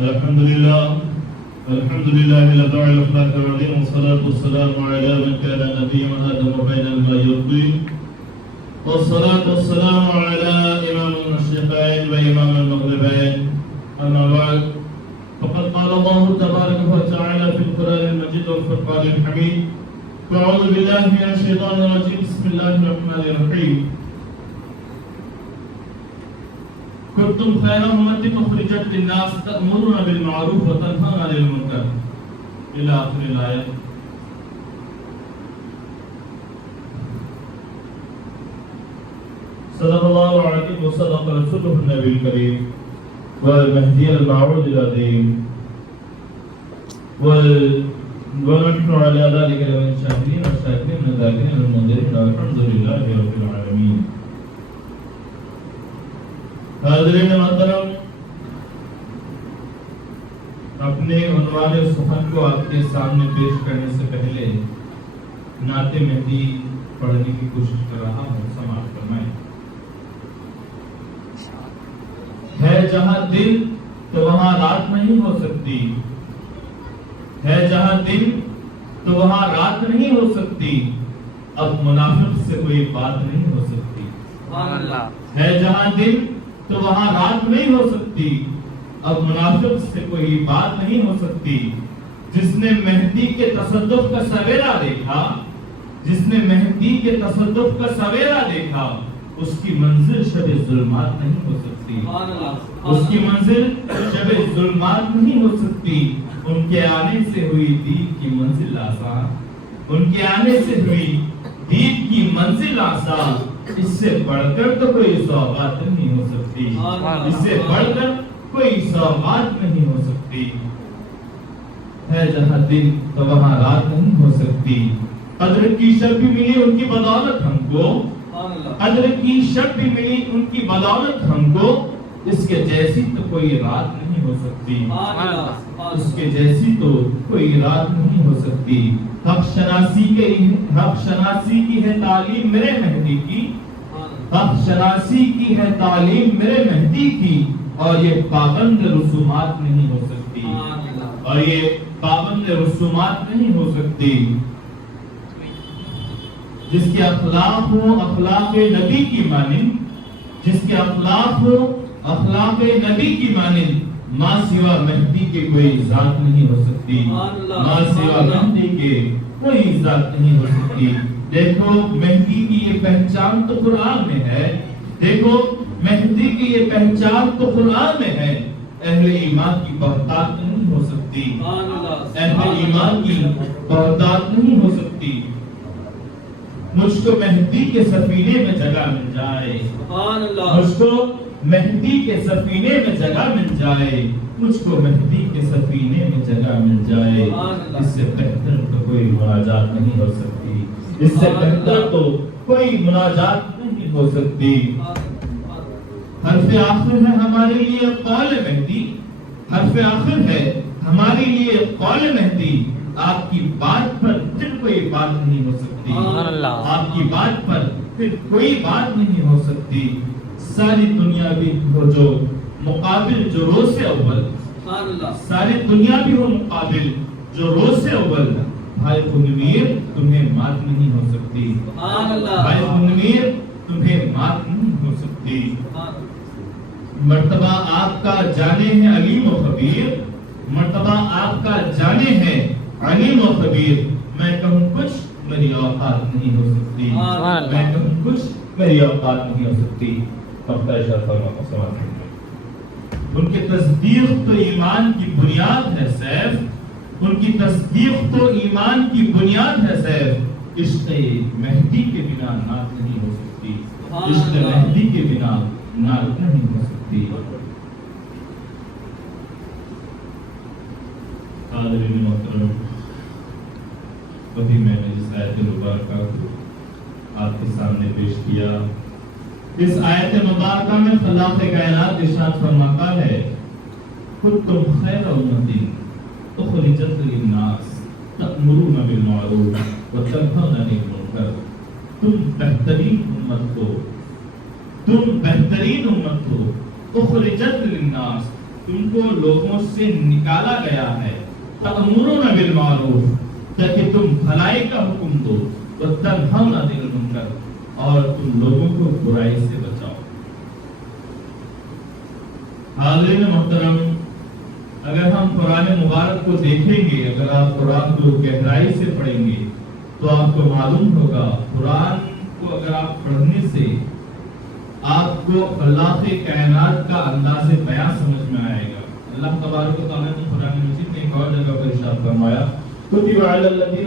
الحمد لله الذي جعل الأخلاق العظيم والصلاة والسلام على من كان نبيا آدم بين الماء والطين والصلاة والسلام على إمام المشرقين وإمام المغربين أما بعد فقد قال الله تبارك وتعالى في القرآن المجيد والفرقان الحميد أعوذ بالله من الشيطان الرجيم بسم الله الرحمن الرحيم كنتم خير أمة أخرجت للناس تأمرون بالمعروف وتنهون عن المنكر إلى آخر الآية. صدق الله العظيم وصدق رسوله النبي الكريم والمهدي الموعود العظيم ونحن على ذلك من الشاهدين والشاكرين والذاكرين والمنذرين والحمد لله رب العالمين. حاضرین محترم، اپنے عنوان سخن کو آپ کے سامنے پیش کرنے سے پہلے نعت مہدی پڑھنے کی کوشش کر رہا ہوں، سماعت فرمائیں۔ ہے جہاں دن تو وہاں رات نہیں ہو سکتی، ہے جہاں دن تو وہاں رات نہیں ہو سکتی، اب منافق سے کوئی بات نہیں ہو سکتی۔ ہے جہاں دن تو وہاں رات نہیں ہو سکتی، اب منافق سے کوئی بات نہیں ہو سکتی۔ جس نے مہدی کے تصدق کا سویرا دیکھا، جس نے مہدی کے تصدق کا سویرا دیکھا، اس کی منزل شب ظلمات نہیں ہو سکتی، اس کی منزل شب ظلمات نہیں ہو سکتی۔ ان کے آنے سے ہوئی دید کی منزل آسان، ان کے آنے سے ہوئی دید کی منزل آسان، اس سے بڑھ کر تو کوئی سوغات نہیں ہو سکتی، اس سے بڑھ کر کوئی سوغات نہیں ہو سکتی۔ ہے جہاں دن تو وہاں رات نہیں ہو سکتی۔ قدر کی شب بھی ملی ان کی بدولت ہم کو، قدر کی شب بھی ملی ان کی بدولت ہم کو، اس کے جیسی تو کوئی رات نہیں ہو سکتی، اس کے جیسی تو کوئی رات نہیں ہو سکتی۔ حق شناسی کی ہے تعلیم میرے مہدی کی، حق شناسی کی ہے تعلیم میرے مہدی کی، اور یہ پابند رسومات نہیں ہو سکتی، اور یہ پابند رسومات نہیں ہو سکتی۔ جس کے اخلاق ہو اخلاق نبی کی مانند، جس کے اخلاق ہو اخلاق نبی کی مانند، ماں سوا مہدی کے کوئی ذات نہیں ہو سکتی، ماں سوا مہدی کے کوئی ذات نہیں ہو سکتی۔ دیکھو مہدی کی یہ پہچان تو قرآن میں ہے، دیکھو مہدی کی یہ پہچان تو قرآن میں ہے۔ اہل ایمان کی بہتات نہیں ہو سکتی، اہل ایمان کی بہتات نہیں ہو سکتی۔ مجھ کو مہدی کے سفینے میں جگہ مل جائے، مجھ کو مہدی کے سفینے میں جگہ مل جائے، مجھ کو مہدی کے سفینے میں جگہ مل جائے، اس سے بہتر تو کوئی مناجات نہیں ہو سکتی، اس سے بہتر تو کوئی مناجات نہیں ہو سکتی۔ حرف آخر ہے ہمارے لیے قول مہدی، حرف آخر ہے ہمارے لیے قول مہدی۔ آپ کی بات پر پھر کوئی بات نہیں ہو سکتی، آپ کی بات پر پھر کوئی بات نہیں ہو سکتی۔ ساری دنیا بھی ہو جو مقابل جو روز سے اول، ساری دنیا بھی ہو مقابل جو روز سے اول، بھائی خنویر تمہیں مات نہیں ہو سکتی، بھائی خنویر تمہیں مات نہیں ہو سکتی۔ مرتبہ آپ کا جانے ہے علیم و خبیر، مرتبہ آپ کا جانے ہے علیم و خبیر۔ میں کہوں کچھ میری اوقات نہیں ہو سکتی، میں کہوں کچھ میری اوقات نہیں ہو سکتی۔ ان کی تصدیق تو ایمان کی بنیاد ہے سیف، ان کی تصدیق تو ایمان کی بنیاد ہے سیف۔ عشق مہدی کے بنا نعت نہیں ہو سکتی، عشق مہدی کے بنا نعت نہیں ہو سکتی۔ حاضرین محترم، ابھی میں نے اس آیت مبارکہ کو آپ کے سامنے پیش کیا۔ اس آیت مبارکہ میں خلاق کائنات ارشاد فرماتا ہے کنتم خیر امۃ اخرجت للناس تأمرون بالمعروف وتنہون عن المنکر۔ تم بہترین امت ہو، تم بہترین امت ہو، اخرجت للناس، تم کو لوگوں سے نکالا گیا ہے تأمرون بالمعروف تاکہ تم بھلائی کا حکم دو وتنہون عن المنکر اور تم لوگوں کو برائی سے بچاؤ۔ حاضرین محترم، اگر ہم قرآن مبارک کو دیکھیں گے، اگر آپ قرآن کو گہرائی سے پڑھیں گے تو آپ کو معلوم ہوگا قرآن کو اگر آپ پڑھنے سے آپ کو اللہ کے کائنات کا انداز بیان سمجھ میں آئے گا۔ اللہ تبارک و تعالیٰ نے قرآن مجید میں ایک اور جگہ پر ارشاد فرمایا کتب علی الذین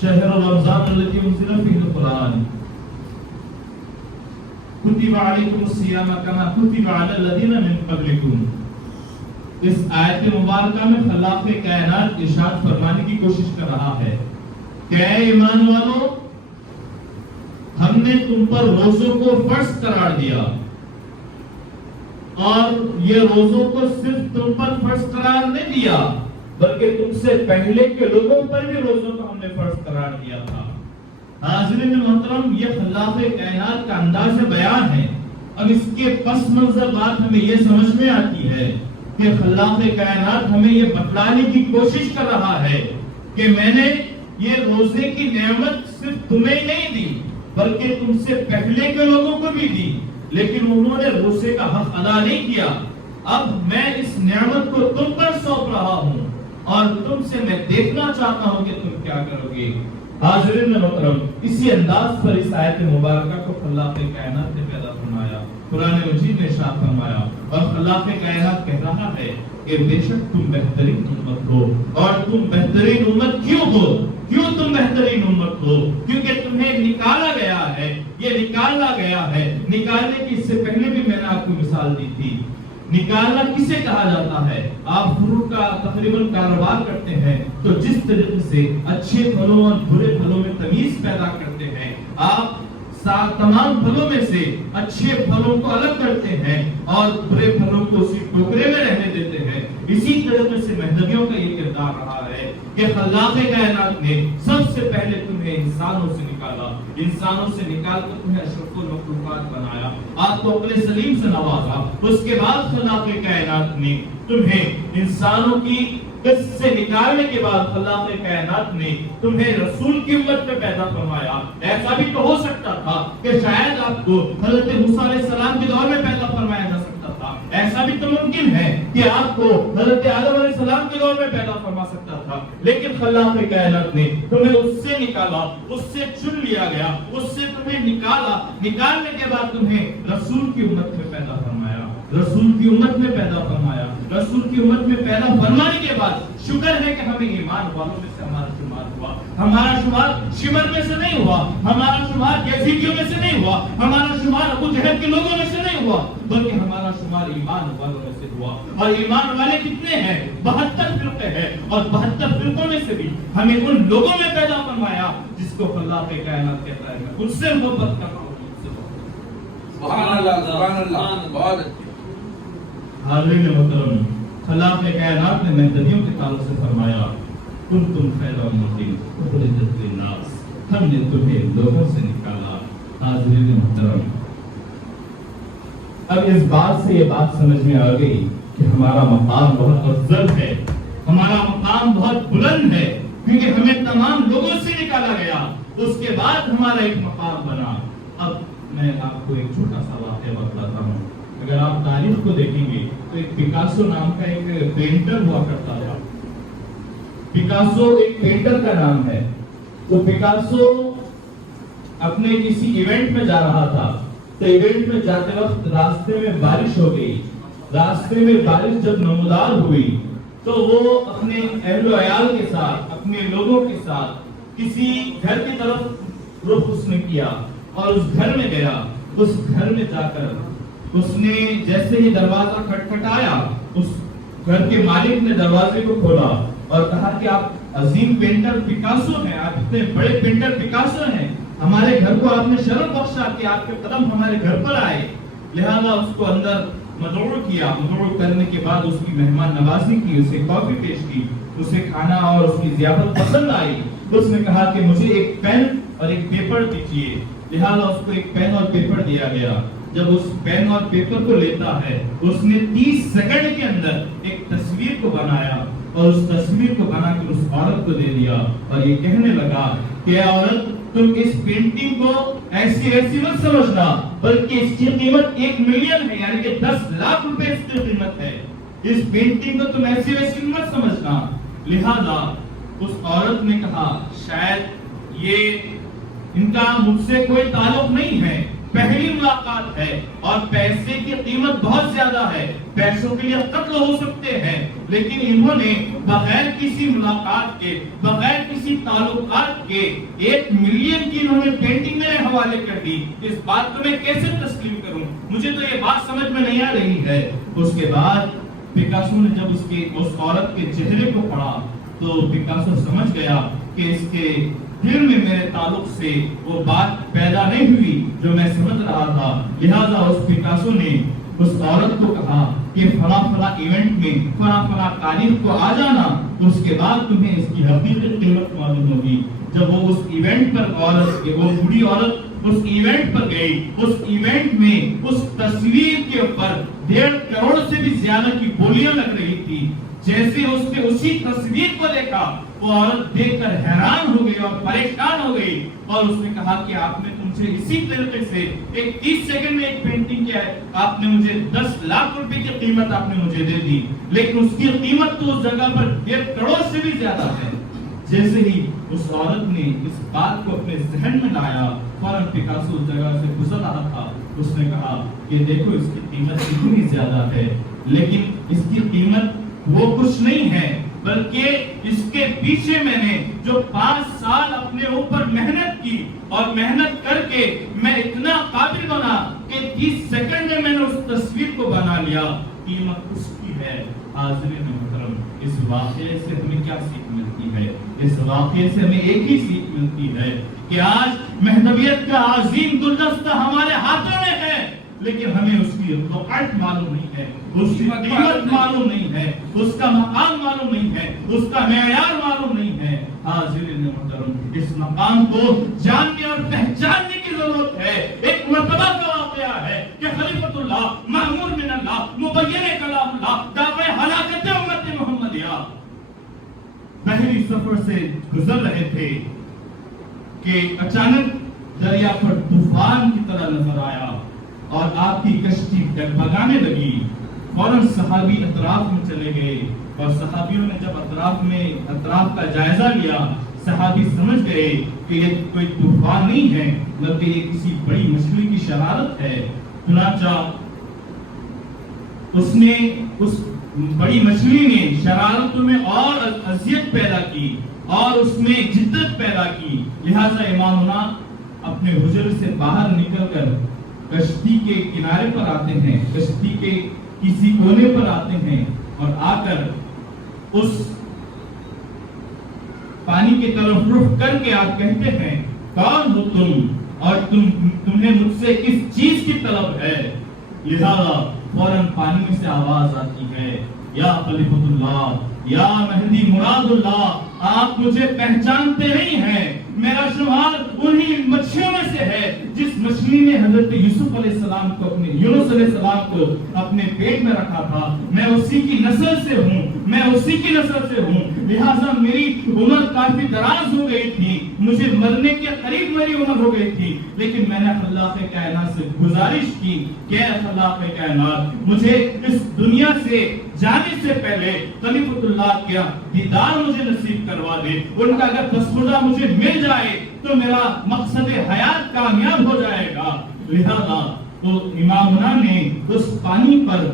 شہر رمضان الذی انزل فیہ القرآن کتب علیکم الصیام کما کتب علی الذین من قبلکم۔ اس آیت مبارکہ میں خلاق کائنات ارشاد فرمانے کی کوشش کر رہا ہے کہ اے ایمان والو، ہم نے تم پر روزوں کو فرض قرار دیا، اور یہ روزوں کو صرف تم پر فرض قرار نہیں دیا بلکہ تم سے پہلے کے لوگوں پر بھی روزوں کو ہم نے فرض قرار دیا تھا۔ حاضرین محترم، یہ خلاق کائنات کا انداز بیان ہے۔ اب اس کے پس منظر بات ہمیں یہ سمجھ میں آتی ہے کہ خلاق کائنات ہمیں یہ بتلانے کی کوشش کر رہا ہے کہ میں نے یہ روزے کی نعمت صرف تمہیں نہیں دی بلکہ تم سے پہلے کے لوگوں کو بھی دی، لیکن انہوں نے روزے کا حق ادا نہیں کیا۔ اب میں اس نعمت کو تم پر سونپ رہا ہوں اور تم سے میں دیکھنا چاہتا ہوں کہ تم کیا کرو گے۔ حاضرین محترم، اسی انداز پر اس آیت مبارکہ کو خلاق کائنات نے پیدا فرمایا، قرآن مجید نے ارشاد فرمایا، اور خلاق کائنات کہہ رہا ہے کہ بے شک تم بہترین امت ہو۔ اور تم بہترین امت کیوں ہو؟ کیوں تم بہترین امت ہو؟ کیونکہ تمہیں نکالا گیا ہے۔ یہ نکالا گیا ہے، نکالنے کی اس سے پہلے بھی میں نے آپ کو مثال دی تھی۔ نکالنا کسے کہا جاتا ہے؟ آپ فروٹ کا تقریباً کاروبار کرتے ہیں تو جس طریقے سے اچھے پھلوں اور برے پھلوں میں تمیز پیدا کرتے ہیں، آپ تمام پھلوں میں سے اچھے پھلوں کو الگ کرتے ہیں اور برے پھلوں کو اسی ٹوکرے میں رہنے دیتے ہیں، اسی طریقے سے مہدویوں کا یہ کردار رہا ہے کہ خلاق کائنات نے سب سے پہلے تمہیں انسانوں سے نکالا، انسانوں سے نکال کر تمہیں اشرف المخلوقات بنایا، آپ کو عقل سلیم سے نوازا۔ اس کے بعد خلاق کائنات نے تمہیں انسانوں کی اس سے نکالنے کے بعد خلاق کائنات نے تمہیں رسول کی امت میں پیدا فرمایا۔ ایسا بھی تو ہو سکتا تھا کہ شاید آپ کو حضرت موسیٰ علیہ السلام کے دور میں پیدا فرمایا جا سکتا تھا، ایسا بھی تو ممکن ہے کہ آپ کو حضرت آدم علیہ السلام کے دور میں پیدا فرما سکتا تھا، لیکن خلاق کائنات نے تمہیں اس سے نکالا، اس سے چن لیا گیا، اس سے تمہیں نکالا، نکالنے کے بعد تمہیں رسول کی امت میں پیدا فرمایا، رسول کی امت میں پیدا فرمایا۔ رسول کی امت میں پیدا فرمانے کے بعد شکر ہے کہ ہمیں ایمان والوں میں سے ہمارا شمار ہوا۔ ہمارا شمار شمر میں سے نہیں ہوا، ہمارا شمار یزیدیوں میں سے نہیں ہوا، ہمارا شمار ابو جہل کے لوگوں میں سے نہیں ہوا، بلکہ ہمارا شمار ایمان والوں میں سے ہوا۔ اور ایمان والے کتنے ہیں؟ 72 فرقے ہیں، اور 72 فرقوں میں سے بھی ہمیں ان لوگوں میں پیدا فرمایا جس کو خلاق کائنات کہتا ہے میں ان سے محبت کرتا ہوں۔ سبحان اللہ، سبحان اللہ، بہت حاضرین محترم، خلاق کائنات نے مہدویوں کے تعلق سے فرمایا کنتم خیر امۃ اخرجت للناس، ہم نے تمہیں لوگوں سے نکالا۔ حاضرین محترم، اب اس بات سے یہ بات سمجھ میں آ گئی کہ ہمارا مقام بہت افضل ہے، ہمارا مقام بہت بلند ہے، کیونکہ ہمیں تمام لوگوں سے نکالا گیا، اس کے بعد ہمارا ایک مقام بنا۔ اب میں آپ کو ایک چھوٹا سا واقعہ بتاتا ہوں۔ اگر آپ تاریخ کو دیکھیں گے تو ایک پیکاسو نام کا ایک پینٹر ہوا کرتا تھا۔ پیکاسو ایک پینٹر کا نام ہے۔ تو پیکاسو اپنے کسی ایونٹ میں جا رہا تھا، تو ایونٹ میں جاتے وقت راستے میں بارش ہو گئی۔ راستے میں بارش جب نمودار ہوئی تو وہ اپنے اہل و عیال کے ساتھ، اپنے لوگوں کے ساتھ کسی گھر کی طرف رخ اس نے کیا اور اس گھر میں گیا۔ اس گھر میں جا کر اس نے جیسے ہی دروازہ کھٹکھٹایا، اس گھر کے مالک نے دروازے کو کھولا اور کہا کہ آپ عظیم پینٹر پیکاسو ہیں، آپ اتنے بڑے پینٹر پیکاسو ہیں، ہمارے گھر کو آپ نے شرف بخشا کہ آپ کے قدم ہمارے گھر پر آئے۔ لہذا اس کو اندر مدعو کیا، مدعو کرنے کے بعد اس کی مہمان نوازی کی، اسے کافی پیش کی، اسے کھانا اور اس کی ضیافت پسند آئی۔ اس نے کہا کہ مجھے ایک پین اور ایک پیپر دیجیے۔ لہذا اس کو ایک پین اور پیپر دیا گیا۔ جب اس پین اور پیپر کو لیتا ہے اس نے 30 سیکنڈ کے اندر ایک تصویر کو بنایا اور اس تصویر کو بنا کر اس عورت کو دے دیا اور یہ کہنے لگا کہ عورت تم اس پینٹنگ کو ایسی مت سمجھنا بلکہ اس کی قیمت 1 ملین ہے یعنی کہ 10 لاکھ روپے اس کی قیمت ہے. اس پینٹنگ کو تم ایسی مت سمجھنا. لہذا اس عورت نے کہا شاید یہ ان کا مجھ سے کوئی تعلق نہیں ہے, پہلی ملاقات ہے اور پیسے کی قیمت بہت زیادہ ہے, پیسوں کے لیے قتل ہو سکتے ہیں, لیکن انہوں نے بغیر کسی ملاقات کے بغیر کسی تعلقات کے 1 ملین کی انہوں نے پینٹنگ میرے حوالے کر دی. اس بات کو میں کیسے تسلیم کروں؟ مجھے تو یہ بات سمجھ میں نہیں آ رہی ہے. اس کے بعد پکاسو نے جب اس عورت کے چہرے کو پڑھا تو پکاسو سمجھ گیا کہ اس کے دل میں میرے تعلق سے وہ بات پیدا نہیں ہوئی جو میں سمجھ رہا تھا. لہذا اس پکاسو نے اس عورت کو کہا کہ فلاں ایونٹ میں فلاں تاریخ کو آ جانا, اس کے بعد تمہیں اس کی حقیقی قیمت معلوم ہوگی. جب وہ اس ایونٹ پر وہ بوڑھی عورت اس ایونٹ پر گئی, اس ایونٹ میں اس تصویر کے اوپر 1.5 کروڑ سے بھی زیادہ کی بولیاں لگ رہی تھی. جیسے اس نے اسی تصویر کو دیکھا وہ عورت دیکھ کر حیران ہو گئی اور پریشان ہو گئی اور اس نے کہا کہ آپ نے تم سے اسی طریقے سے ایک 30 سیکنڈ میں ایک پینٹنگ کیا ہے, آپ نے مجھے 10 لاکھ روپے کی قیمت آپ نے مجھے دے دی, لیکن اس کی قیمت تو اس جگہ پر 1.5 کروڑ سے بھی زیادہ ہے. جیسے ہی اس عورت نے اس بات کو اپنے ذہن میں لایا فوراً پکاسو اس جگہ سے گزر رہا تھا, اس نے کہا کہ دیکھو اس کی قیمت کتنی زیادہ ہے, لیکن اس کی قیمت وہ کچھ نہیں ہے بلکہ اس کے پیچھے میں نے جو 5 سال اپنے اوپر محنت کی اور محنت کر کے میں اتنا قابل بنا کہ 30 سیکنڈ میں نے اس تصویر کو بنا لیا, قیمت اس کی ہے. حاضرین محترم, اس واقعے سے ہمیں کیا سیکھ ملتی ہے؟ اس واقعے سے ہمیں ایک ہی سیکھ ملتی ہے کہ آج مہدویت کا عظیم گلدستہ ہمارے ہاتھوں میں ہے, لیکن ہمیں اس کی وقعت معلوم نہیں ہے, اس کی قیمت معلوم نہیں ہے, اس کا مقام معلوم نہیں ہے, اس کا معیار معلوم نہیں ہے. حاضرین محترم, اس مقام کو جاننے اور پہچاننے کی ضرورت ہے. ایک مرتبہ کا واقعہ ہے کہ خلیفۃ اللہ مأمور من اللہ مبین کلام اللہ دافع ہلاکت امت محمدیہ بحری سفر سے گزر رہے تھے کہ اچانک دریا پر طوفان کی طرح نظر آیا اور آپ کی کشتی ڈگمگانے لگی. فوراً صحابی اطراف میں چلے گئے اور صحابیوں نے جب اطراف کا جائزہ لیا, صحابی سمجھ گئے کہ یہ کوئی طوفان نہیں ہے بلکہ یہ کسی بڑی مچھلی کی شرارت ہے. چنانچہ اس بڑی مچھلی نے شرارتوں میں اور اذیت پیدا کی اور اس میں جدت پیدا کی. لہذا امامنا اپنے حجر سے باہر نکل کر کشتی کے کنارے پر آتے ہیں, کشتی کے کسی کونے پر آتے ہیں اور آ کر اس پانی کی طرف رخ کر کے آپ کہتے ہیں کون ہو تم اور تمہیں مجھ سے کس چیز کی طلب ہے؟ لہذا فوراً پانی میں سے آواز آتی ہے یا خلیفۃ اللہ, یا مہدی مراد اللہ, آپ مجھے پہچانتے نہیں ہیں, میرا شمار انہی مچھلیوں میں سے ہے جس مچھلی نے حضرت یوسف علیہ السلام کو یونس علیہ السلام کو اپنے پیٹ میں رکھا تھا, میں اسی کی نسل سے ہوں, لہٰذا میری عمر کافی دراز ہو گئی تھی, مجھے مرنے کے قریب میری عمر ہو گئی تھی, لیکن میں نے خلاق کائنات سے گزارش کی کہ خلاق کائنات مجھے اس دنیا سے جانے سے پہلے خلیفۃ اللہ کا دیدار مجھے نصیب کروا دے, ان کا اگر تسخیرہ مجھے مل جائے تو میرا مقصد حیات کامیاب ہو جائے گا. لہذا تو امامنا نے اس پانی پر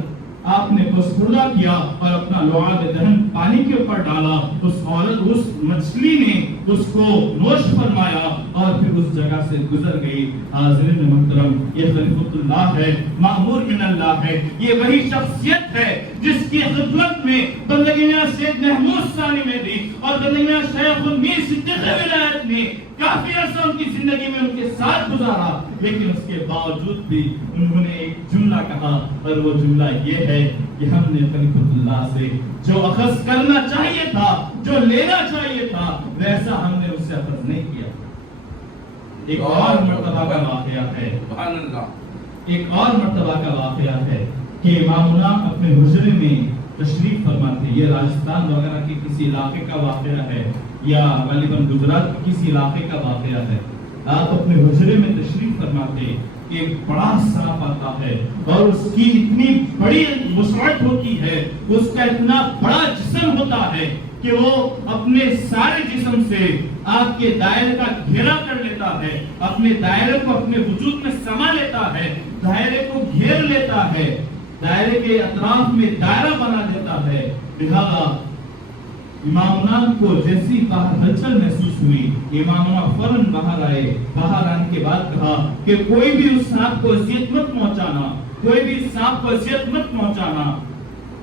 آپ نے تسخیرہ کیا اور اپنا لعاب دہن پانی کے اوپر ڈالا, اس مچھلی نے اس کو نوش فرمایا اور پھر اس جگہ سے گزر گئی. حاضرین محترم, یہ خلیفۃ اللہ ہے, مأمور من اللہ ہے, یہ وہی شخصیت ہے جس کی خدمت میں بندگی میاں سید محمود ثانی مہدی اور بندگی میاں شیخ المیر صدیق ولایت نے کافی عرصہ ان کی زندگی میں ان کے ساتھ گزارا, لیکن اس کے باوجود بھی انہوں نے ایک جملہ کہا اور وہ جملہ یہ ہے کہ ہم نے خلیفۃ اللہ سے جو اخذ کرنا چاہیے تھا, جو لینا چاہیے تھا, ویسا ہم نے اس سے اخذ نہیں کیا. ایک اور مرتبہ کا واقعہ ہے, سبحان اللہ, ایک اور مرتبہ کا واقعہ ہے کہ امامنا اپنے حجرے میں تشریف فرما تھے. یہ راجستھان وغیرہ کے کسی علاقے کا واقعہ ہے یا غالباً گجرات کے کسی علاقے کا واقعہ ہے. آپ اپنے حجرے میں تشریف فرما تھے کہ ایک بڑا سانپ آتا ہے اور اس کی اتنی بڑی وسعت ہوتی ہے, اس کا اتنا بڑا جسم ہوتا ہے کہ وہ اپنے سارے جسم سے آپ کے دائرے کا گھیرا کر لیتا ہے, اپنے دائرے کو اپنے وجود میں سما لیتا ہے, دائرے کو گھیر لیتا ہے, دائرے کے اطراف میں دائرہ بنا دیتا ہے. لہذا امامنا کو جیسی باہر ہلچل محسوس ہوئی, امامنا فوراً باہر آئے. باہر آنے کے بعد کہا کہ کوئی بھی اس سانپ کو اذیت مت پہنچانا, کوئی بھی سانپ کو اذیت مت پہنچانا.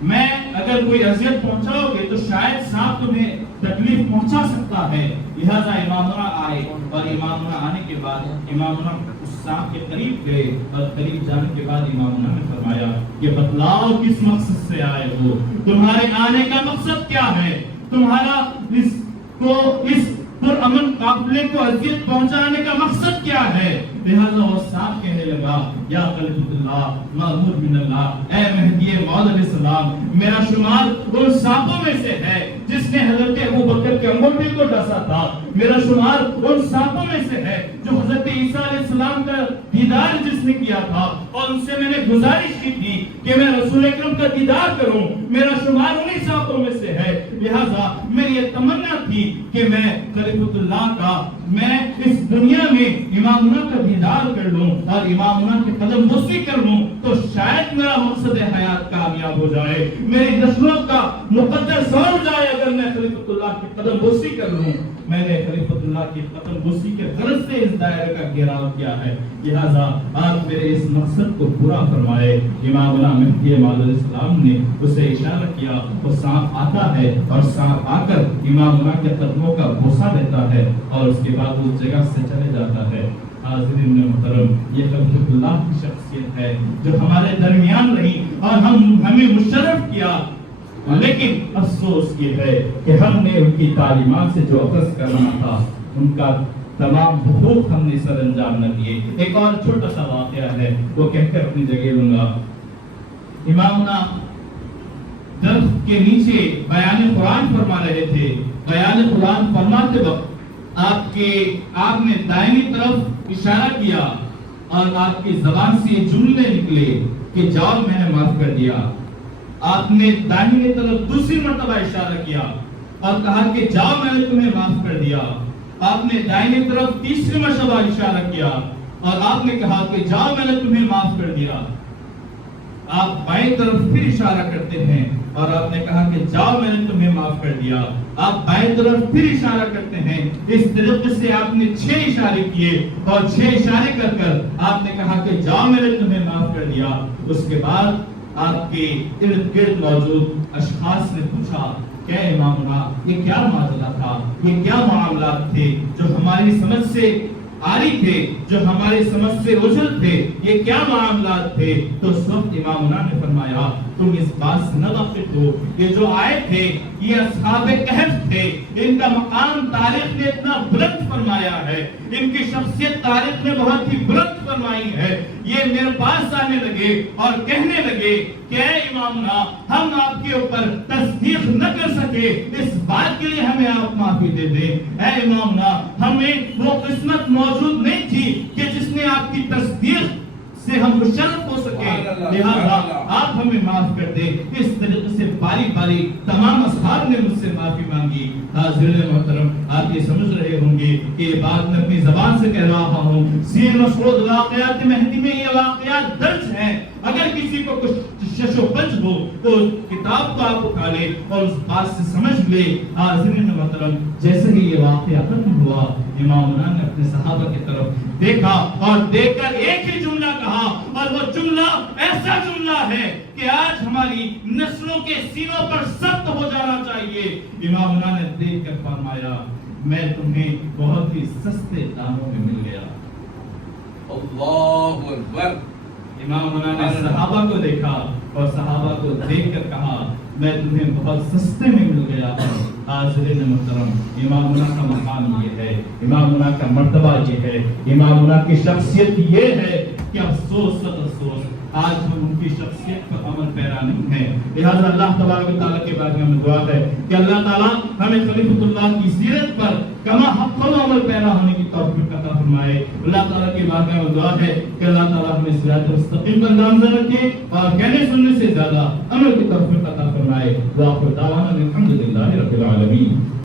میں اگر کوئی اذیت پہنچاؤ گے تو شاید سانپ تمہیں تکلیف پہنچا سکتا ہے. لہذا امامنا آئے اور امامنا آنے کے بعد امامنا اس سانپ کے قریب گئے اور قریب جانے کے بعد امامنا نے فرمایا کہ بتلاؤ کس مقصد سے آئے ہو, تمہارے آنے کا مقصد کیا ہے, تمہارا اس پرامن قافلے کو اذیت پہنچانے کا مقصد کیا ہے. لہذا وہ سانپ کہنے لگا یا خلیفۃ اللہ مأمور من اللہ, اے مہدی موعود علیہ السلام, میرا شمار ان سانپوں میں سے ہے جس نے حضرت ابوبکر کے انگوٹھے کو ڈسا تھا. میرا شمار ان سانپوں میں سے ہے جو حضرت عیسیٰ علیہ السلام کا دیدار جس نے کیا تھا اور ان سے میں نے گزارش کی تھی کہ میں رسول اکرم کا دیدار کروں. میرا شمار انہی سانپوں میں سے ہے. لہذا میری یہ تمنا تھی کہ میں خلیفۃ اللہ کا, میں اس دنیا میں امامنا کا دیدار کر لوں اور امامنا کے قدم بوسی کر لوں تو شاید میرا مقصد حیات کامیاب ہو جائے, میری نسلوں کا مقدر سنور جائے اگر میں خلیفۃ اللہ کی قدم بوسی کر لوں. میں نے خلیفۃ اللہ کی قدم بوسی کے غرض سے اس دائرے کا گھیراؤ کیا ہے. لہذا آپ میرے اس مقصد کو پورا فرمائے. امامنا مہدی موعود علیہ السلام نے اسے اشارہ کیا, وہ سانپ آتا ہے اور سانپ آ کر امامنا کے قدموں کا بوسہ لیتا ہے اور اس کے بعد اس جگہ سے چلے جاتا ہے. حاضرین محترم, یہ خلیفۃ اللہ کی شخصیت ہے جو ہمارے درمیان رہی اور ہمیں مشرف کیا. لیکن افسوس یہ ہے کہ ہم نے ان کی تعلیمات سے جو اخذ کرنا تھا ان کا تمام حقوق ہم نے سر انجام نہ دیے. ایک اور چھوٹا سا واقعہ ہے, وہ کہہ کر اپنی جگہ لوں گا. امامنا درخت کے نیچے بیان قرآن فرما رہے تھے. بیان قرآن فرماتے وقت آپ نے دائنی طرف اشارہ کیا اور آپ کی زبان سے یہ جملے نکلے کہ جاؤ میں نے معاف کر دیا. آپ نے دائنی طرف دوسری مرتبہ اشارہ کیا اور کہا کہ جاؤ میں نے تمہیں معاف کر دیا. آپ نے دائنی طرف تیسری مرتبہ اشارہ کیا اور آپ نے کہا کہ جاؤ میں نے تمہیں معاف کر دیا. آپ بائیں طرف پھر اشارہ کرتے ہیں اور آپ نے کہا کہ جاؤ میں نے تمہیں معاف کر دیا. آپ بائیں طرف پھر اشارہ کرتے ہیں. اس طریقے سے آپ نے 6 اشارے کیے اور 6 اشارے کر کر آپ نے کہا کہ جاؤ میں نے تمہیں معاف کر دیا. اس کے بعد آپ کے ارد گرد موجود اشخاص نے پوچھا کہ امامنا یہ کیا معاملہ تھا, یہ کیا معاملات تھے جو ہماری سمجھ سے عاری تھے, جو ہماری سمجھ سے اوجھل تھے, یہ کیا معاملات تھے. تو اس وقت امامنا نے فرمایا تم اس بات سے نہ واقف ہو, یہ جو آئے تھے یہ اصحاب کہف تھے, ان کا مقام تاریخ نے اتنا بلند فرمایا ہے, ان کی شخصیت تاریخ نے بہت ہی بلند فرمائی ہے. یہ میرے پاس آنے لگے اور کہنے لگے کہ اے امامنا ہم آپ کے اوپر تصدیق نہ کر سکے, اس بات کے لیے ہمیں آپ معافی دے دیں. اے امامنا ہمیں وہ قسمت موجود نہیں تھی کہ جس نے آپ کی تصدیق سے ہم مشرف ہو سکے, لہذا آپ ہمیں معاف کر دیں. اس طریقے سے باری باری تمام اصحاب نے مجھ سے معافی مانگی. حاضرین محترم, آپ یہ سمجھ رہے ہوں گے کہ یہ بات میں اپنی زبان سے کہہ رہا ہوں. سیر مسعود واقعات مہدی میں یہ واقعات درج ہیں. اگر کسی کو کچھ شش و پنج ہو تو کتاب کو آپ اٹھا لے اور اس بات سے سمجھ لے. حاضرین محترم, جیسے ہی یہ واقعہ ختم ہوا امامنا نے اپنے صحابہ کی طرف دیکھا اور دیکھ کر ایک ہی جملہ کہا, اور وہ جملہ ایسا جملہ ہے کہ آج ہماری نسلوں کے سینوں پر سخت ہو جانا چاہیے. امامنا نے دیکھ کر فرمایا میں تمہیں بہت ہی سستے داموں میں مل گیا. اللہ اکبر. امامنا نے صحابہ کو دیکھا اور صحابہ کو دیکھ کر کہا میں تمہیں بہت سستے میں مل گیا ہوں. حاضرین محترم, امامنا کا مقام یہ ہے, امامنا کا مرتبہ یہ ہے, امامنا کی شخصیت یہ ہے کہ افسوس سخت افسوس آج ہم ان کی شخصیت پر عمل پیرا نہیں ہے. لہذا اللہ تبارک و تعالیٰ کے بارے میں ہمیں دعا ہے کہ اللہ تعالیٰ ہمیں خلیفۃ اللہ کی سیرت پر کما حق عمل پیرا ہونے کی توفیق عطا فرمائے. اللہ تعالیٰ کے بارے میں دعا ہے کہ اللہ تعالیٰ ہمیں صراط مستقیم پر گامزن رکھے اور کہنے سننے سے زیادہ عمل کی توفیق عطا فرمائے. وآخر دعوانا الحمد للہ رب العالمین.